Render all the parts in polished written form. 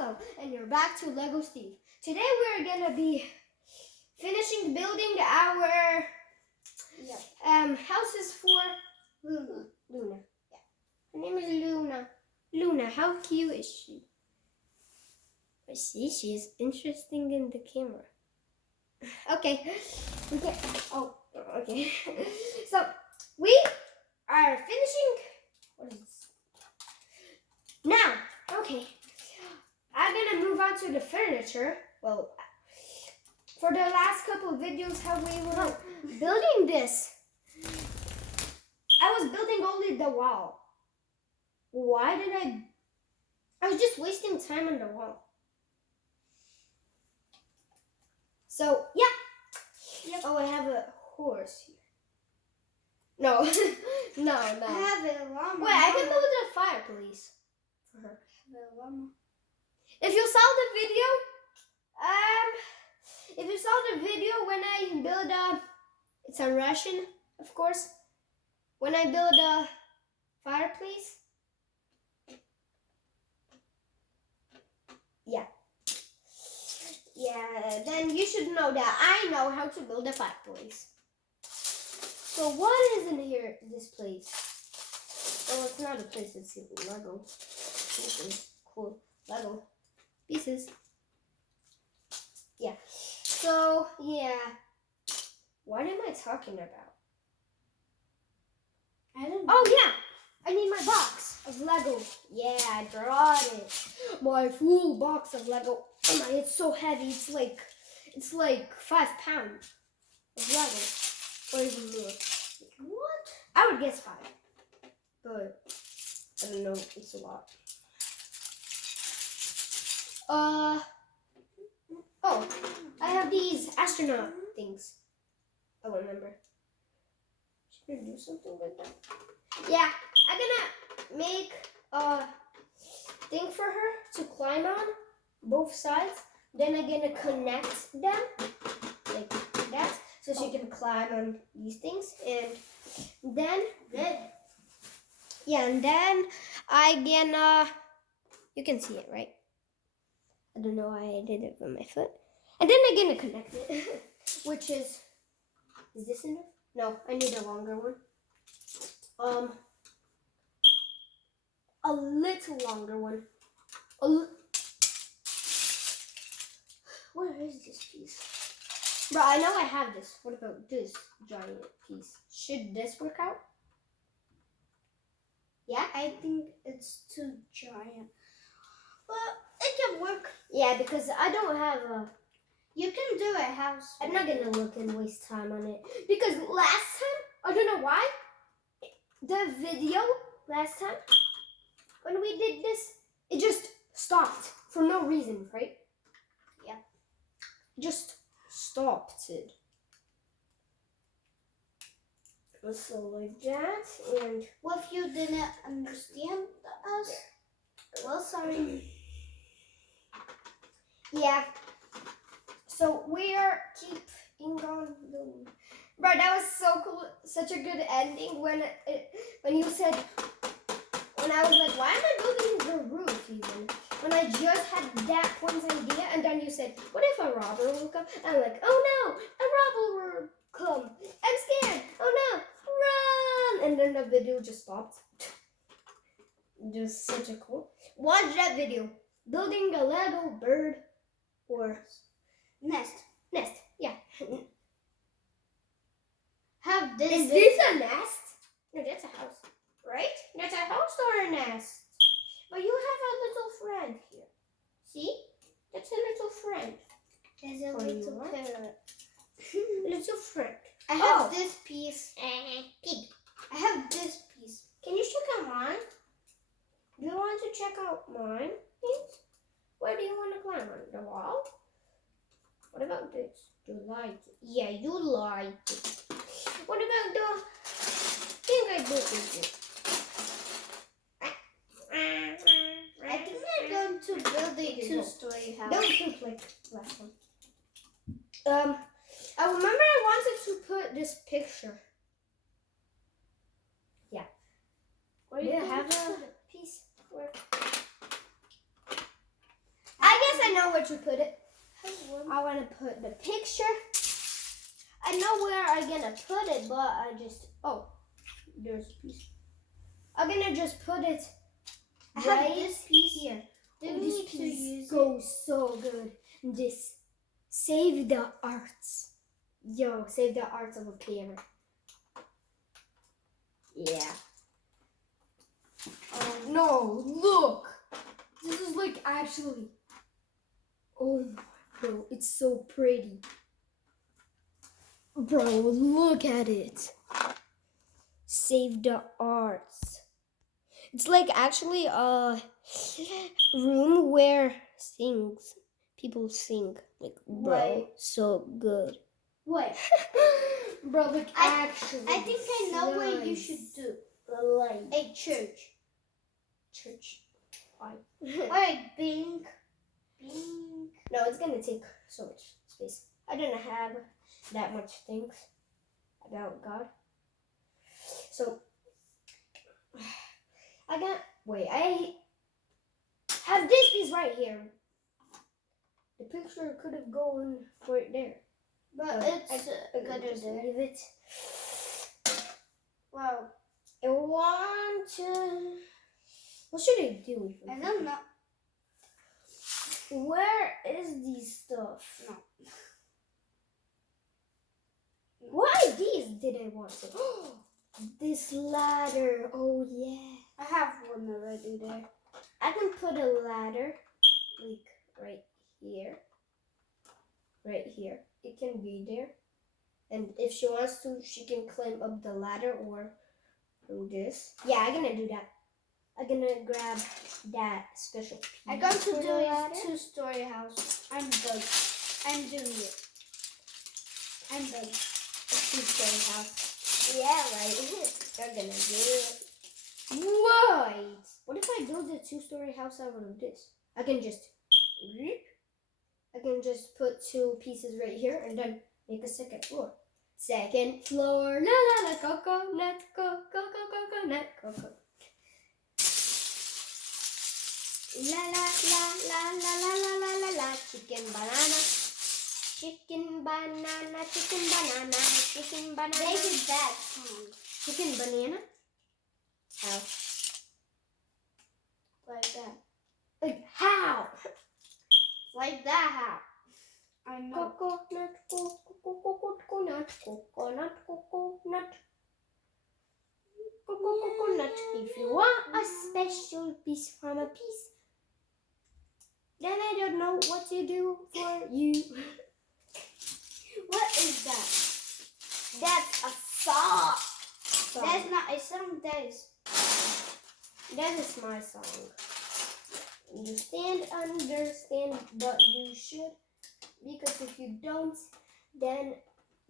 Hello, and you're back to Lego Steve. Today we're gonna be finishing building our houses for Luna. Luna. Yeah. Her name is Luna. Luna, how cute is she? I see she's interesting in the camera. Okay. Okay. So we are finishing. What is this? Now, okay. I'm gonna move on to the furniture. Well, for the last couple of videos how we were building this, I was building only the wall. Why did I was just wasting time on the wall. So, yeah. Yep. Oh, I have a horse here. No. No. I have a llama. Wait, I can build a fireplace for her. I have a llama. If you saw the video when I build it's on Russian, of course. When I build a fireplace. Yeah, then you should know that I know how to build a fireplace. So what is in here, this place? Oh, it's not a place, it's Lego. Pieces. Cool. Lego pieces. Yeah. So, yeah. What am I talking about? I don't know. Oh, yeah. I need my box of Lego. Yeah, I brought it. My full box of Lego. Oh my, it's so heavy. It's like 5 pounds of Lego. Or even more. What? I would guess 5. But I don't know. It's a lot. Oh, I have these astronaut things. I don't remember. Should I do something with that? Yeah, I'm gonna make a thing for her to climb on, both sides. Then I'm gonna connect them like that, so she can climb on these things. And then I gonna, you can see it, right? I don't know why I did it with my foot. And then I'm gonna connect it, which is this enough? No, I need a longer one. A little longer one. Where is this piece? Bro, I know I have this. What about this giant piece? Should this work out? Yeah? I think it's too giant. But it can work. Yeah, because I don't have a... You can do a house. I'm not gonna look and waste time on it. Because last time, I don't know why, the video last time, when we did this, it just stopped for no reason, right? Yeah. Just stopped it. So like that, and What if you didn't understand us? Well, sorry. yeah. So we are keeping on building. Bro, that was so cool. Such a good ending when you said, when I was like, why am I building the roof even? When I just had that point idea, and then you said, what if a robber will come? And I'm like, oh no, a robber will come. I'm scared. Oh no, run! And then the video just stopped. Just such a cool. Watch that video. Building a Lego bird or Nest. nest. Yeah. Have this. Is this a nest? No, that's a house. Right? That's a house or a nest? But you have a little friend here. See? That's a little friend. There's a For you, little what? parrot. Little friend. I have Oh. this piece. Pig. I have this piece. Can you check out mine? Do you want to check out mine, please? Where do you want to climb on? The wall? What about this? Do you like it? Yeah, you like it. What about the thing I built with you? I think I'm going to build a two-story house. Don't look like last one. I remember I wanted to put this picture. Yeah. Where Yeah, you have going to a put it? piece where know where to put it. I want to put the picture. I know where I'm gonna put it, but I just there's a piece. I'm gonna just put it I have right this piece here. Do Oh, we this need to piece use goes so good. This save the arts. Yo, save the arts of a camera. Yeah. Oh no, look! This is like actually. Oh my bro, it's so pretty. Bro, look at it. Save the arts. It's like actually a room where people sing. Like, bro, Right. so good. Wait, Bro, like actually. I think I know what you nice. should do. Like A church. church. Alright, Bing. No, it's gonna take so much space. I don't have that much things about God. So I have this piece right here. The picture could have gone right there. But it's I'm good just there. leave it. Wow. I want to. What should I do with it? I don't know. Where is these stuff? No. What ideas did I want to? This ladder. Oh yeah. I have one already there. I can put a ladder like right here. Right here. It can be there. And if she wants to, she can climb up the ladder or do this. Yeah, I'm gonna do that. I'm gonna grab that special piece. I'm going to for do the a ladder. 2-story house. I'm done. I'm doing it. I'm done. A 2-story house. Yeah, right. They're gonna do it. Right. What if I build a 2-story house out of this? I can just put 2 pieces right here and then make a second floor. Second floor, la la la, coconut, coconut, coconut. La la la la la la la la la la, chicken banana, chicken banana, chicken banana, chicken banana. Make it that song. Chicken banana. How? Like that. Like how? Like that how? I know. Coconut, coconut, coconut, coconut. Coconut. If you want a special piece from a piece, then I don't know what to do for you. What is that? That's a song. That's not a song, that is. That is my song. You understand, but you should. Because if you don't, then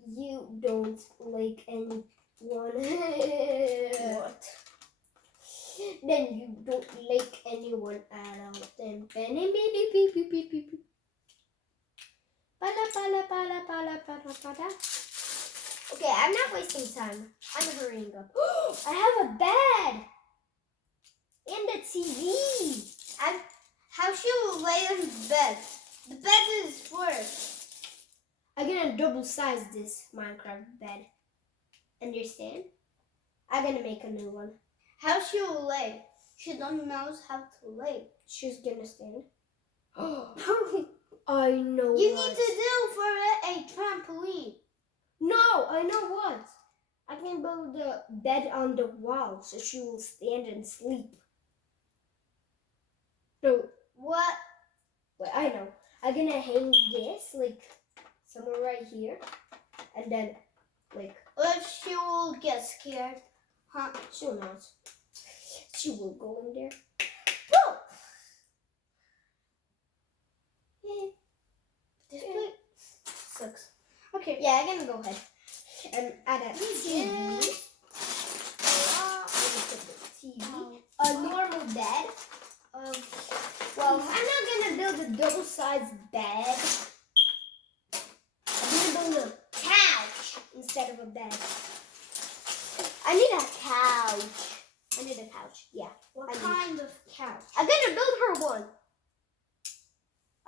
you don't like anyone. What? Then you don't like anyone at all. Then okay, I'm not wasting time. I'm hurrying up. I have a bed and a TV. How should you lay in bed? The bed is worse. I'm gonna double size this Minecraft bed. Understand? I'm gonna make a new one. How should you lay? She don't knows how to lay. She's gonna stand. I know You what. need to do for it a trampoline. No, I know what. I can build a bed on the wall so she will stand and sleep. No, What? wait, I know. I'm gonna hang this like somewhere right here, and then like If she will get scared? Huh? she'll not. She will go in there. Whoa! This place sucks. Okay. Yeah, I'm gonna go ahead and add a TV. TV. A normal bed. Well, I'm not gonna build a double-sized bed. I'm gonna build a couch instead of a bed. I need a couch. Yeah. What I need- kind of couch? I'm gonna build her one.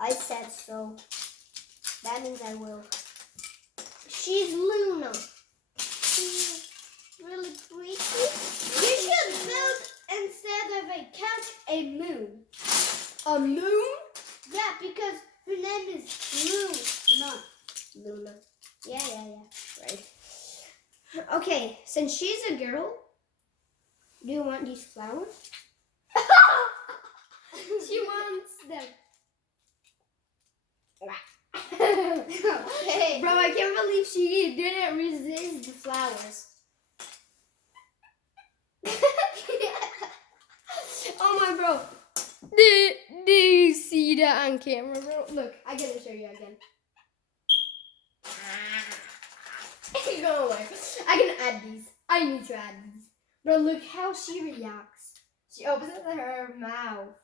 I said so. That means I will. She's Luna. She's really pretty. You should build instead of a couch a moon. A moon? Yeah, because her name is Luna. Luna. Yeah. Right. Okay, since she's a girl, do you want these flowers? She wants them. Okay. Bro, I can't believe she didn't resist the flowers. Oh my bro. Do you see that on camera, bro? Look, I gotta show you again. Go away. I can add these. I need to add these. Bro, look how she reacts. She opens her mouth.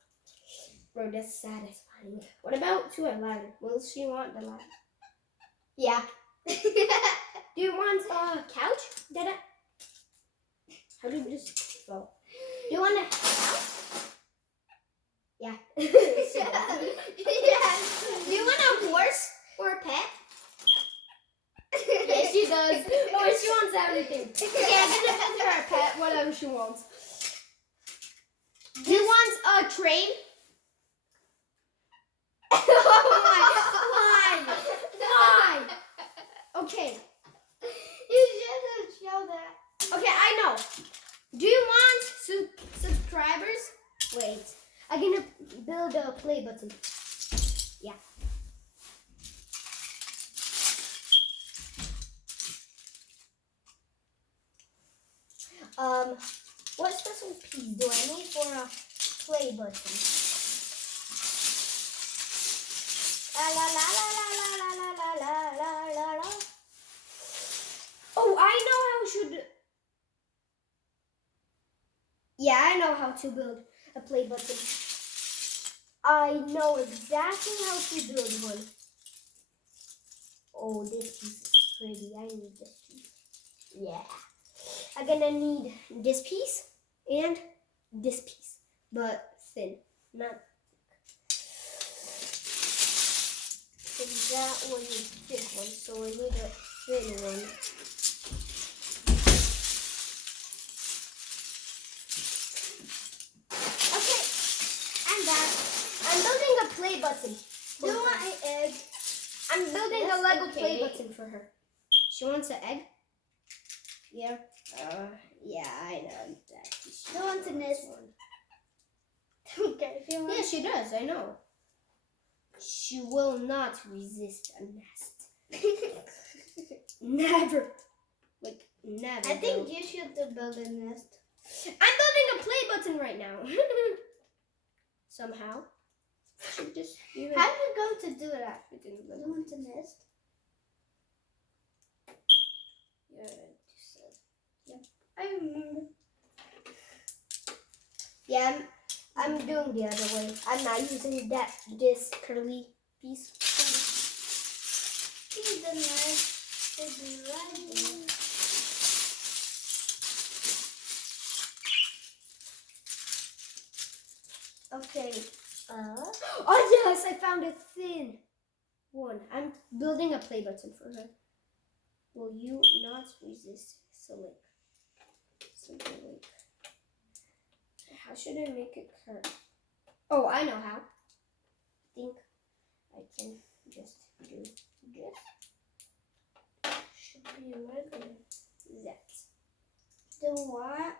Bro, that's satisfying. What about to a ladder? Will she want the ladder? Yeah. Do you want a couch? Dada? How did this go? Do you want a house? Yeah. Yes. Do you want a horse or a pet? Yeah, she does. Oh, she wants everything. Yeah, I'm gonna put her a pet, whatever she wants. Do you want a train? Why? Okay. You shouldn't show that. Okay, I know. Do you want subscribers? Wait. I'm gonna build a play button. Yeah. What special piece do I need for a play button? La la la la la la la la la la la. Oh, I know how should. Yeah, I know how to build a play button. I know exactly how to build one. Oh, this piece is pretty. I need this piece. Yeah. I'm gonna need this piece and this piece, but thin, not thick. So that one is this one, so I need a thin one. Okay, I'm done. I'm building a play button. Do you want an egg? I'm building Yes, a Lego okay. play button for her. She wants an egg? Yeah. Yeah, I know exactly. Do you want a nest? Okay, if you want. Yeah, she does. I know. She will not resist a nest. Never. Like, never. I think bro. you should build a nest. I'm building a play button right now. Somehow. Should just do How it. are you going to do that? We can Do build- you want a nest? Yeah, just said. I remember. Yeah, I'm doing the other way. I'm not using this curly piece. See the nest should be right here. Okay. Oh yes, I found a thin one. I'm building a play button for her. Will you not resist? Select. Something like. How should I make it curve? Oh, I know how. I think I can just do this. Should be regular. That. Do you want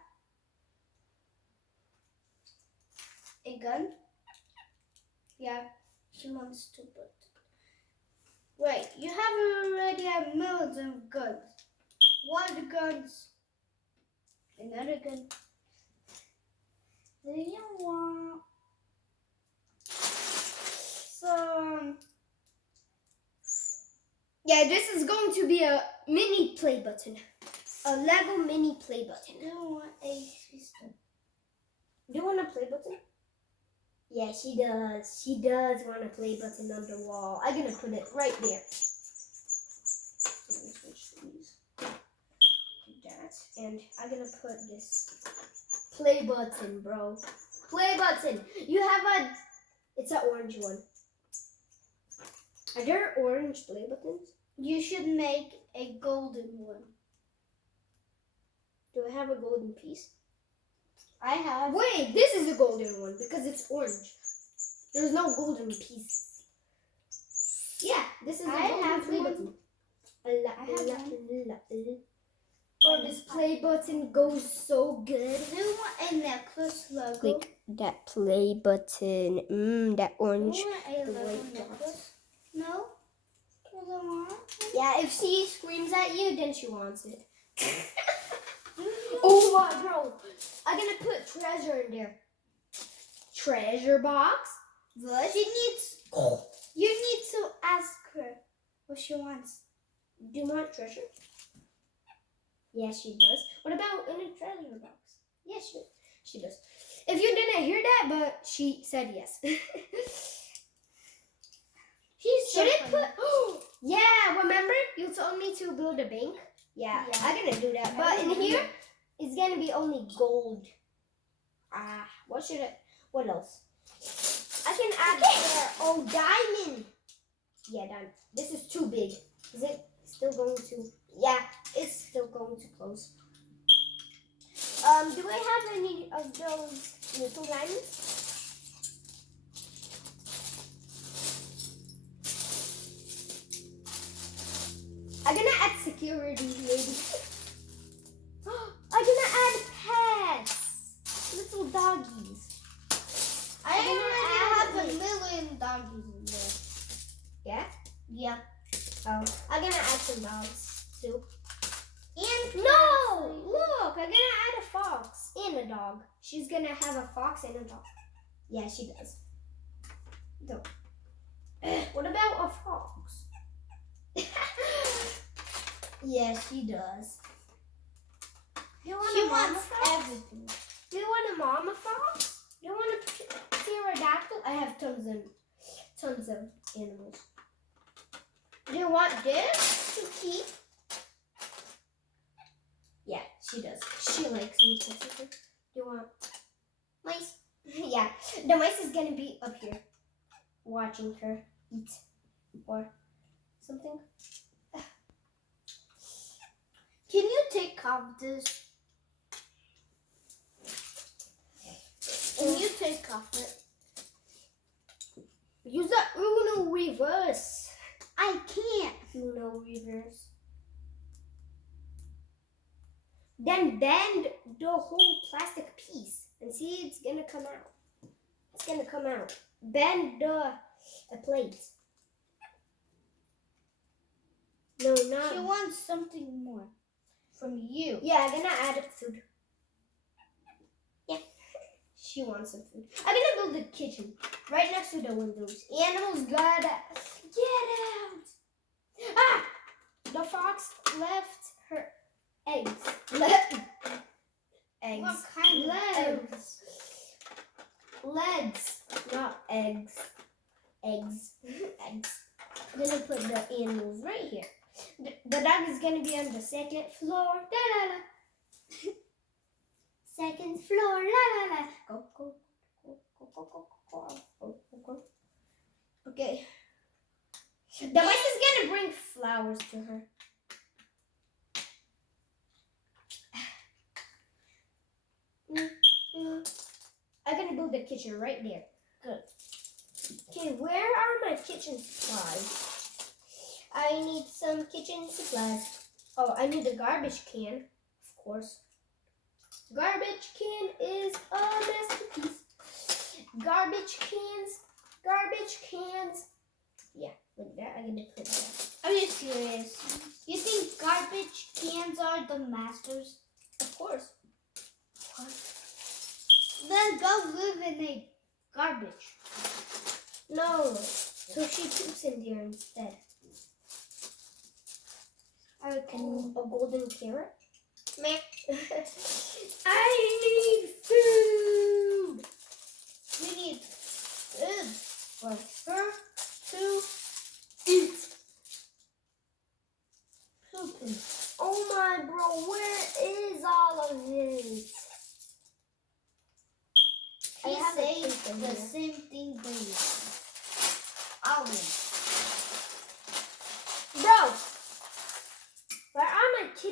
a gun? Yeah. She wants to put. Wait, you have already have millions of guns. What are the guns? Another gun. Do you want some? Yeah, this is going to be a mini play button. A Lego mini play button. Do you want a system? Do you want a play button? Yeah, she does. She does want a play button on the wall. I'm gonna put it right there. Let me switch these. That. And I'm gonna put this play button, bro. Play button. You have a. It's an orange one. Are there orange play buttons? You should make a golden one. Do I have a golden piece? I have. Wait, this is the golden one because it's orange. There's no golden pieces. Yeah, this is the I golden have play one. button. Oh, this play button goes so good. Do you want a necklace logo? Like that play button. That Do orange. you want a the logo white necklace? No? You don't want it? Yeah, if she screams at you, then she wants it. Oh my bro. I'm gonna put treasure in there. Treasure box? What? She needs. You need to ask her what she wants. Do you want treasure? Yes, she does. What about in a treasure box? Yes, she does. If you didn't hear that, but she said yes. She's so Should it funny. put? Yeah, remember you told me to build a bank? Yeah, Yeah. I'm gonna do that. But in here, it's gonna be only gold. What else? I can add there. Oh, diamond. Yeah, diamond. This is too big. Is it still going to? Yeah, it's still going to close. Do I have any of those little diamonds? I'm gonna add security, maybe. I'm gonna add pets. Little doggies. I I'm gonna already have a million doggies in there. Yeah? Yeah. Oh, I'm gonna add some dogs too. And No! Look, I'm gonna add a fox and a dog. She's gonna have a fox and a dog. Yeah, she does. No. What about a fox? Yeah, she does. You want she a mama wants fox? everything. Do you want a mama fox? Do you want a pterodactyl? I have tons of animals. Do you want this to keep? Yeah, she does. She likes me. Do you want mice? Yeah, the mice is gonna be up here, watching her eat or something. Can you take off this? Can you take off it? Use the Uno reverse. I can't. Uno reverse. Then bend the whole plastic piece and see it's gonna come out. It's gonna come out. Bend the plate. No, not. She wants something more from you. Yeah, I'm gonna add food. Yeah, she wants some food. I'm gonna build a kitchen right next to the windows. Animals gotta get out. Ah! The fox left her eggs. Eggs. What kind of Legs. Legs, not eggs. Eggs. Eggs. I'm gonna put the animals right here. The dog is gonna be on the second floor. Da la la. Second floor. La la la. Go go go go go go go go go go. Okay. The mice is gonna bring flowers to her. I'm gonna build the kitchen right there. Good. Okay, where are my kitchen supplies? I need some kitchen supplies. Oh, I need a garbage can, of course. Garbage can is a masterpiece. Garbage cans. Yeah, like that. I'm gonna put that. Are you serious? You think garbage cans are the masters? Of course. Then go live in a garbage. No. So she poops in there instead. A golden carrot. Meh. I need food. We need food for her to Eat. pooping. Oh my bro, where is all of it? I He have a says poop in the here. same thing they say. Always.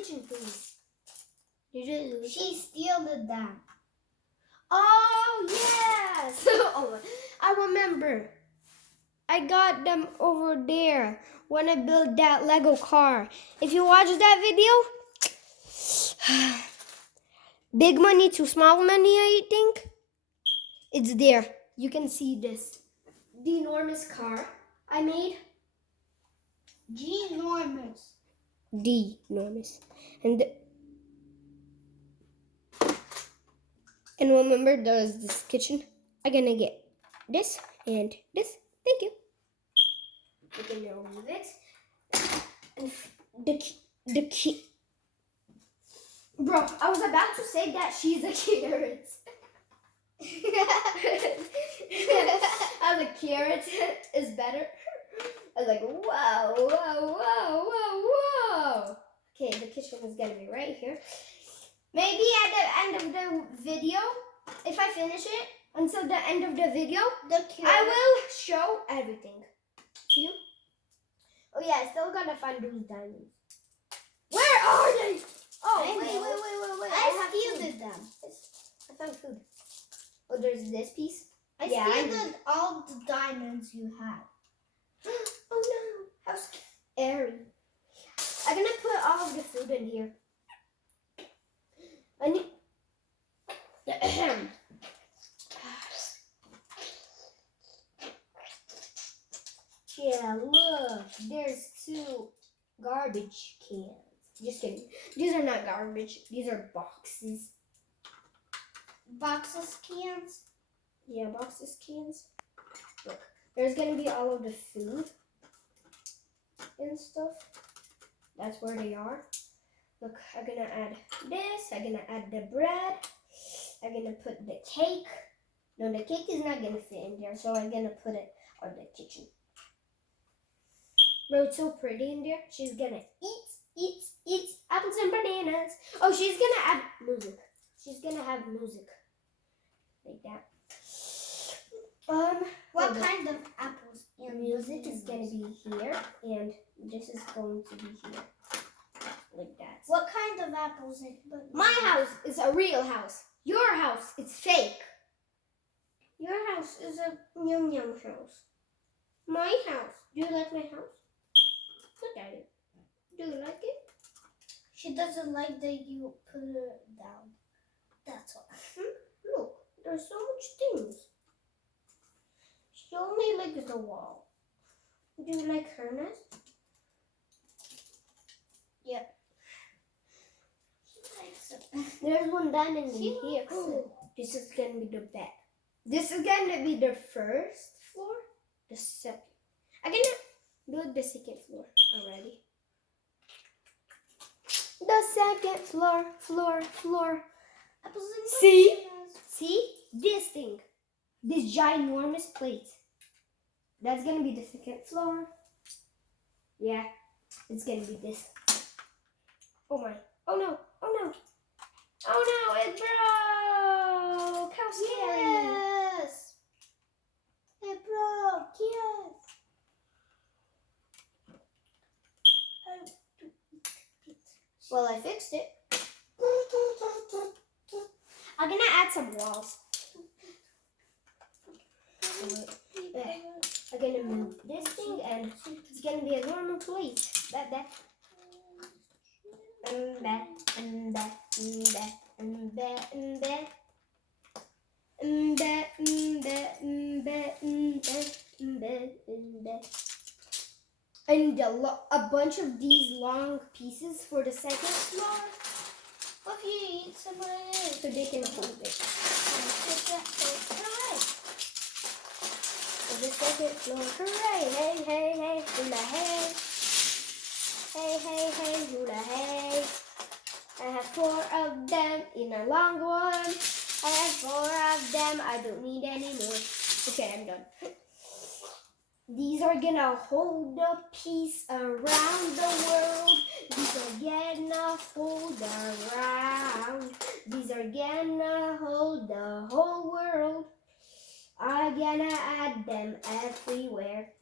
kitchen things. Did you lose She steal them. Oh, yes! Oh, I remember. I got them over there when I built that Lego car. If you watch that video, big money to small money, I think. It's there. You can see this. The enormous car I made. Ginormous. The enormous. And remember, there's this kitchen. I'm gonna get this and this. Thank you. We can remove it. And the key. Bro, I was about to say that she's a carrot. I was like, carrot is better. I was like, whoa, whoa, whoa, whoa, whoa. Okay, the kitchen is gonna be right here. Maybe at the end of the video, if I finish it, until the end of the video, I will show everything to you. Oh yeah, I still gotta find those diamonds. Where are they? Oh, wait. I stealed them. I found food. Oh, there's this piece. I stealed all the diamonds you had. Oh no, how scary. I'm gonna put all of the food in here. I need... Yeah, look, there's 2 garbage cans. Just kidding. These are not garbage. These are boxes. Boxes, cans. Yeah, boxes, cans. Look, there's gonna be all of the food and stuff. That's where they are. Look, I'm gonna add this. I'm gonna add the bread. I'm gonna put the cake. No, the cake is not gonna fit in there, so I'm gonna put it on the kitchen. Bro, it's so pretty in there. She's gonna eat apples and bananas. Oh, she's gonna add music. She's gonna have music. Like that. What kind of apples? And music is gonna be here, and this is going to be here. Like that. What kind of apples? My house is a real house. Your house is fake. Your house is a yum yum house. My house. Do you like my house? Look at it. Do you like it? She doesn't like that you put it down. That's all. Look, there's so much things. She only likes the wall. Do you like her nest? Yep. There's one diamond in She here. likes it. This is gonna be the bed. This is gonna be the first floor. The second. I'm gonna build the second floor already. The second floor. Apples and See? bananas. See? This thing. This ginormous plate. That's gonna be the second floor. Yeah. It's gonna be this. Oh my. Oh no. Oh no. Oh no, it broke! How scary! Yes. It broke. Yes. Well, I fixed it. I'm gonna add some walls. I'm gonna move this thing, and it's gonna be a normal plate. That. I need a bunch of these long pieces for the second floor, What if you eat some of it? so they can hold it. For the second floor, hooray! Hey, hey, hey, hula hey! Hey, hey, hey, hula hey! I have 4 of them in a long one. I have 4 of them. I don't need any more. Okay, I'm done. These are gonna hold the peace around the world. These are gonna hold around. These are gonna hold the whole world. I'm gonna add them everywhere.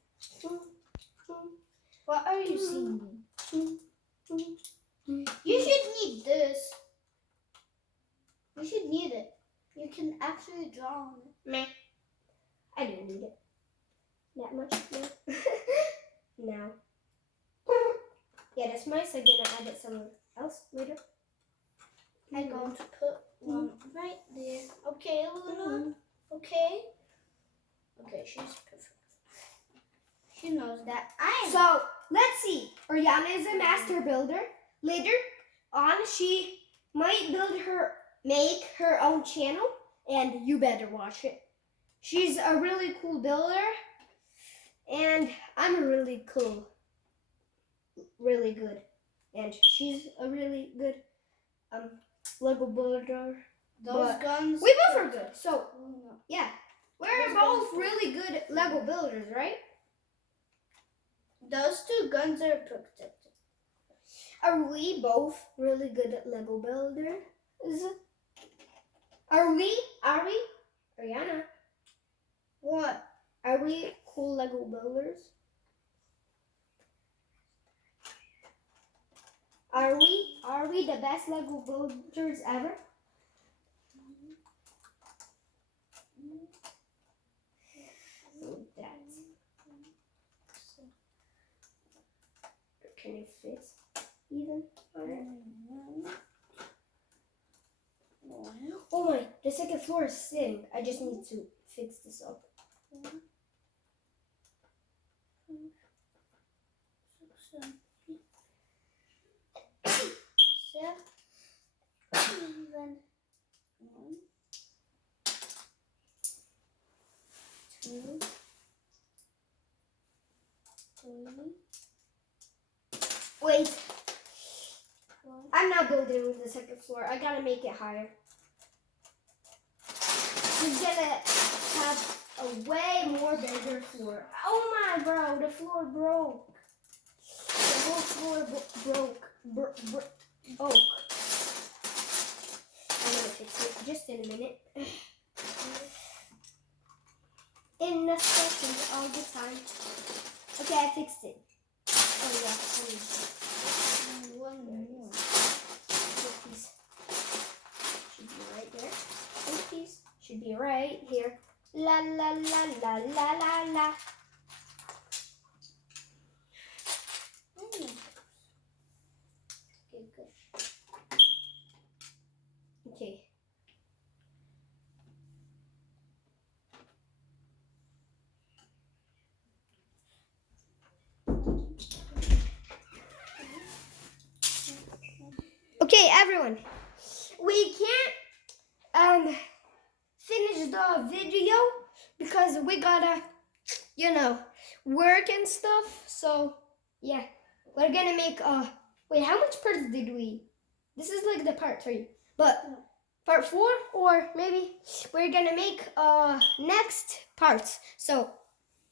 What are you singing? You should need this. You should need it. You can actually draw on it. Meh. I don't need it that much. No. No. Yeah, that's nice. I'm gonna add it somewhere else later. I'm going to put one right there. Okay, Luna. Okay. Okay, she's perfect. She knows that I am. So let's see. Oriana is a master builder. Later on, she might make her own channel, and you better watch it. She's a really cool builder, and I'm really cool, really good, and she's a really good Lego builder. Those but guns. We both are good. So Luna. yeah, we're Those both guns- really good Lego builders, right? Those two guns are protected. Are we both really good at Lego builders? Are we? Ariana, What? are we cool Lego builders? Are we the best Lego builders ever? Can it fit even on it? Oh my, the second floor is sitting. I just need to fix this up. Seven. 1, 2, 3. Wait, I'm not building the second floor. I gotta make it higher. We're gonna have a way more bigger floor. Oh my, bro, the floor broke. The whole floor broke. Broke. I'm gonna fix it just in a minute. In a second, all the time. Okay, I fixed it. Oh yeah, One more. piece should be right there. This piece should be right here. La la la la la la la. Okay, good. Okay. Okay, everyone. We can't finish the video because we gotta, work and stuff. So yeah, we're gonna make wait, how much parts did we? This is like the part 3, but part 4, or maybe we're gonna make next parts. So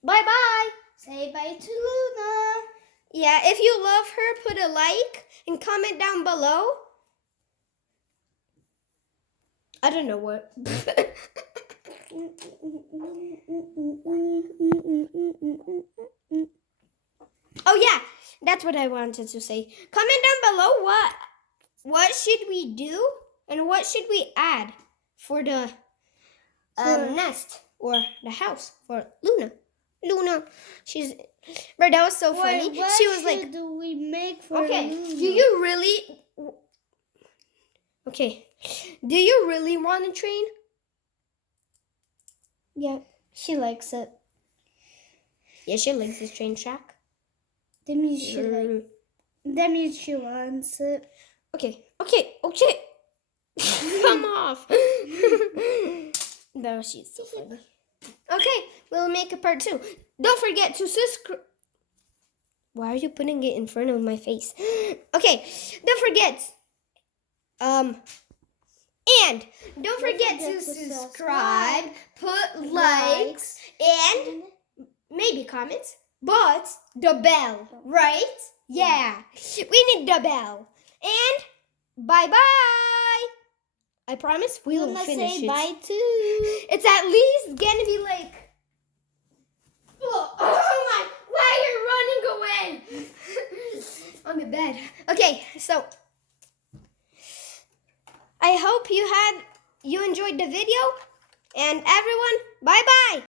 bye bye. Say bye to Luna. Yeah, if you love her, put a like and comment down below. I don't know what. Oh yeah, that's what I wanted to say. Comment down below what should we do and what should we add for the nest or the house for Luna. Bro, that was so funny. What She was like, do we make for okay, Luna? do you really want a train? Yeah, she likes it. Yeah, she likes this train track. That means That means she wants it. Okay. Come off. No, she's so funny. Okay, we'll make a part 2. Don't forget to subscribe. Why are you putting it in front of my face? Okay, don't forget. And don't forget to subscribe, put likes, and maybe comments, but the bell, right? Yeah, we need the bell. And bye-bye. I promise we will finish say it. bye too. It's at least gonna be like, oh my, why are you running away? On the bed. Okay, so hope you enjoyed the video. And everyone, bye-bye.